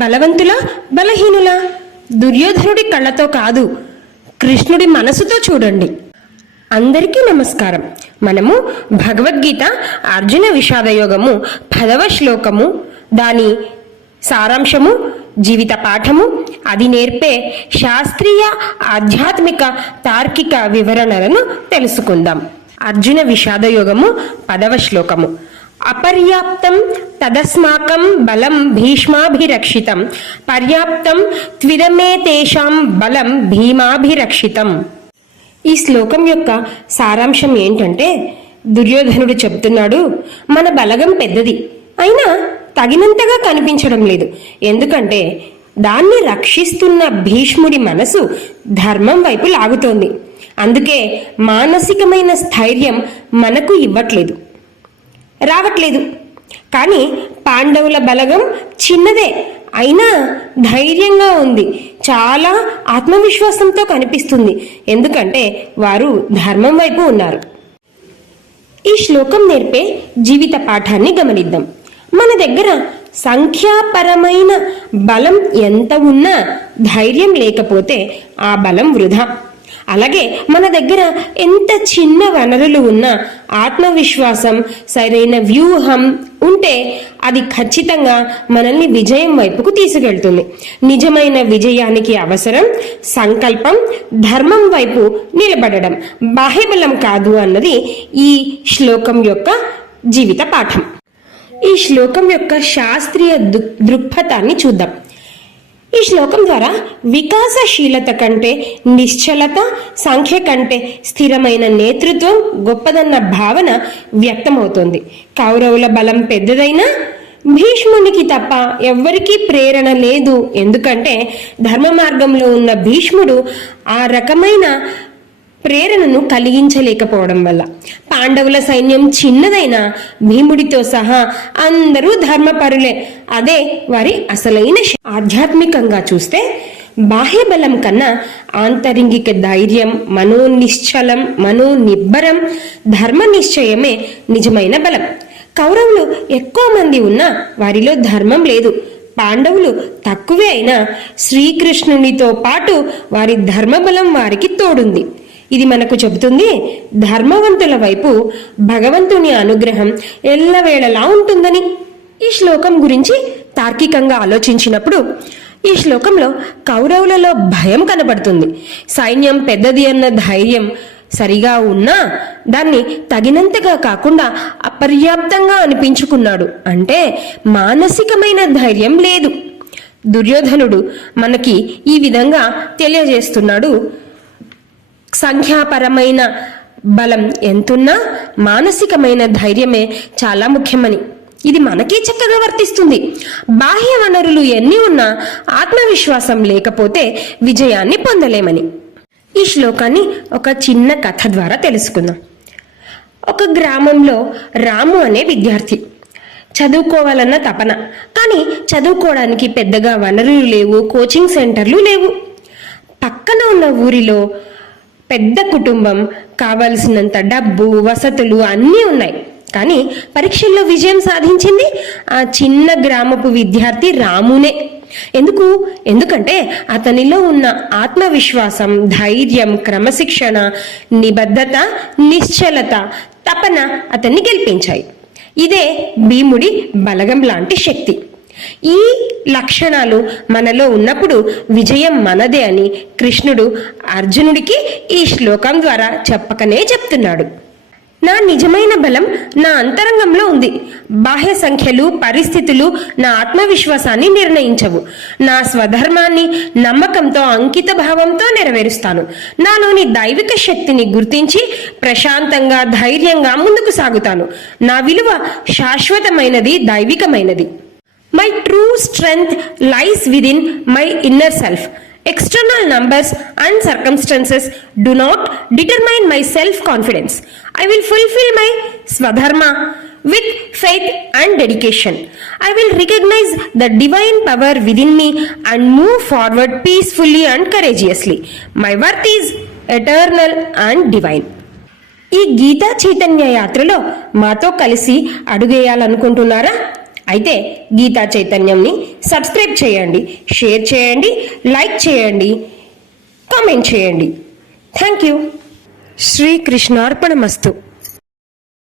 బలవంతుల బలహీనుల? దుర్యోధనుడి కళ్ళతో కాదు, కృష్ణుడి మనసుతో చూడండి. అందరికీ నమస్కారం. మనము భగవద్గీత అర్జున విషాదయోగము 10వ శ్లోకము, దాని సారాంశము, జీవిత పాఠము, అది నేర్పే శాస్త్రీయ ఆధ్యాత్మిక తార్కిక వివరణలను తెలుసుకుందాం. అర్జున విషాదయోగము 10వ శ్లోకము. అపర్యాప్తం తదస్మాకం బలం భీష్మాభిరక్షితం, పర్యాప్తం త్విదమే తేషాం బలం భీమాభిరక్షితం. ఈ శ్లోకం యొక్క సారాంశం ఏంటంటే, దుర్యోధనుడు చెప్తున్నాడు, మన బలగం పెద్దది అయినా తగినంతగా కనిపించడం లేదు. ఎందుకంటే దాన్ని రక్షిస్తున్న భీష్ముడి మనసు ధర్మం వైపు లాగుతోంది. అందుకే మానసికమైన స్థైర్యం మనకు రావట్లేదు. కానీ పాండవుల బలగం చిన్నదే అయినా ధైర్యంగా ఉంది, చాలా ఆత్మవిశ్వాసంతో కనిపిస్తుంది. ఎందుకంటే వారు ధర్మం వైపు ఉన్నారు. ఈ శ్లోకం నేర్పే జీవిత పాఠాన్ని గమనిద్దాం. మన దగ్గర సంఖ్యాపరమైన బలం ఎంత ఉన్నా ధైర్యం లేకపోతే ఆ బలం వృధా. అలాగే మన దగ్గర ఎంత చిన్న వనరులు ఉన్నా ఆత్మవిశ్వాసం, సరైన వ్యూహం ఉంటే అది ఖచ్చితంగా మనల్ని విజయం వైపుకు తీసుకెళ్తుంది. నిజమైన విజయానికి అవసరం సంకల్పం, ధర్మం వైపు నిలబడడం, బాహ్యబలం కాదు అన్నది ఈ శ్లోకం యొక్క జీవిత పాఠం. ఈ శ్లోకం యొక్క శాస్త్రీయ దృక్పథాన్ని చూద్దాం. ఈ శ్లోకం ద్వారా వికాసశీలత కంటే నిశ్చలత, సంఖ్య కంటే స్థిరమైన నేతృత్వం గొప్పదన్న భావన వ్యక్తమవుతోంది. కౌరవుల బలం పెద్దదైనా భీష్మునికి తప్ప ఎవ్వరికీ ప్రేరణ లేదు. ఎందుకంటే ధర్మ మార్గంలో ఉన్న భీష్ముడు ఆ రకమైన ప్రేరణను కలిగించలేకపోవడం వల్ల. పాండవుల సైన్యం చిన్నదైనా భీముడితో సహా అందరూ ధర్మపరులే. అదే వారి అసలైన ఆధ్యాత్మికంగా చూస్తే బాహ్య బలం కన్నా ఆంతరింగిక ధైర్యం, మనోనిశ్చలం, మనోనిబ్బరం, ధర్మ నిశ్చయమే నిజమైన బలం. కౌరవులు ఎక్కువ మంది ఉన్నా వారిలో ధర్మం లేదు. పాండవులు తక్కువే అయినా శ్రీకృష్ణునితో పాటు వారి ధర్మబలం వారికి తోడుంది. ఇది మనకు చెబుతుంది, ధర్మవంతుల వైపు భగవంతుని అనుగ్రహం ఎల్లవేళలా ఉంటుందని. ఈ శ్లోకం గురించి తార్కికంగా ఆలోచించినప్పుడు ఈ శ్లోకంలో కౌరవులలో భయం కనబడుతుంది. సైన్యం పెద్దది అన్న ధైర్యం సరిగా ఉన్నా దాన్ని తగినంతగా కాకుండా అపర్యాప్తంగా అనిపించుకున్నాడు. అంటే మానసికమైన ధైర్యం లేదు. దుర్యోధనుడు మనకి ఈ విధంగా తెలియజేస్తున్నాడు, సంఖ్యాపరమైన బలం ఎంతున్నా మానసికమైన ధైర్యమే చాలా ముఖ్యమని. ఇది మనకి చక్కగా వర్తిస్తుంది. బాహ్య వనరులు ఎన్ని ఉన్నా ఆత్మవిశ్వాసం లేకపోతే విజయాన్ని పొందలేమని. ఈ శ్లోకాన్ని ఒక చిన్న కథ ద్వారా తెలుసుకుందాం. ఒక గ్రామంలో రాము అనే విద్యార్థి చదువుకోవాలన్న తపన, కానీ చదువుకోవడానికి పెద్దగా వనరులు లేవు, కోచింగ్ సెంటర్లు లేవు. పక్కన ఉన్న ఊరిలో పెద్ద కుటుంబం, కావలసినంత డబ్బు, వసతులు అన్నీ ఉన్నాయి. కానీ పరీక్షల్లో విజయం సాధించింది ఆ చిన్న గ్రామపు విద్యార్థి రామునే. ఎందుకంటే అతనిలో ఉన్న ఆత్మవిశ్వాసం, ధైర్యం, క్రమశిక్షణ, నిబద్ధత, నిశ్చలత, తపన అతన్ని గెలిపించాయి. ఇదే భీముడి బలగం లాంటి శక్తి. ఈ లక్షణాలు మనలో ఉన్నప్పుడు విజయం మనదే అని కృష్ణుడు అర్జునుడికి ఈ శ్లోకం ద్వారా చెప్పకనే చెప్తున్నాడు. నా నిజమైన బలం నా అంతరంగంలో ఉంది. బాహ్య సంఖ్యలు, పరిస్థితులు నా ఆత్మవిశ్వాసాన్ని నిర్ణయించవు. నా స్వధర్మాన్ని నమ్మకంతో, అంకిత భావంతో నెరవేరుస్తాను. నాలోని దైవిక శక్తిని గుర్తించి ప్రశాంతంగా, ధైర్యంగా ముందుకు సాగుతాను. నా విలువ శాశ్వతమైనది, దైవికమైనది. My true strength lies within my inner self. External numbers and circumstances do not determine my self-confidence. I will fulfill my swadharma with faith and dedication. I will recognize the divine power within me and move forward peacefully and courageously. My worth is eternal and divine. ఈ గీతా చైతన్య యాత్రలో మాతో కలిసి అడుగేయాలనుకుంటున్నారా? అయితే గీతా చైతన్యంని subscribe చేయండి, share చేయండి, like చేయండి, కామెంట్ చేయండి. Thank you. శ్రీకృష్ణార్పణమస్తు.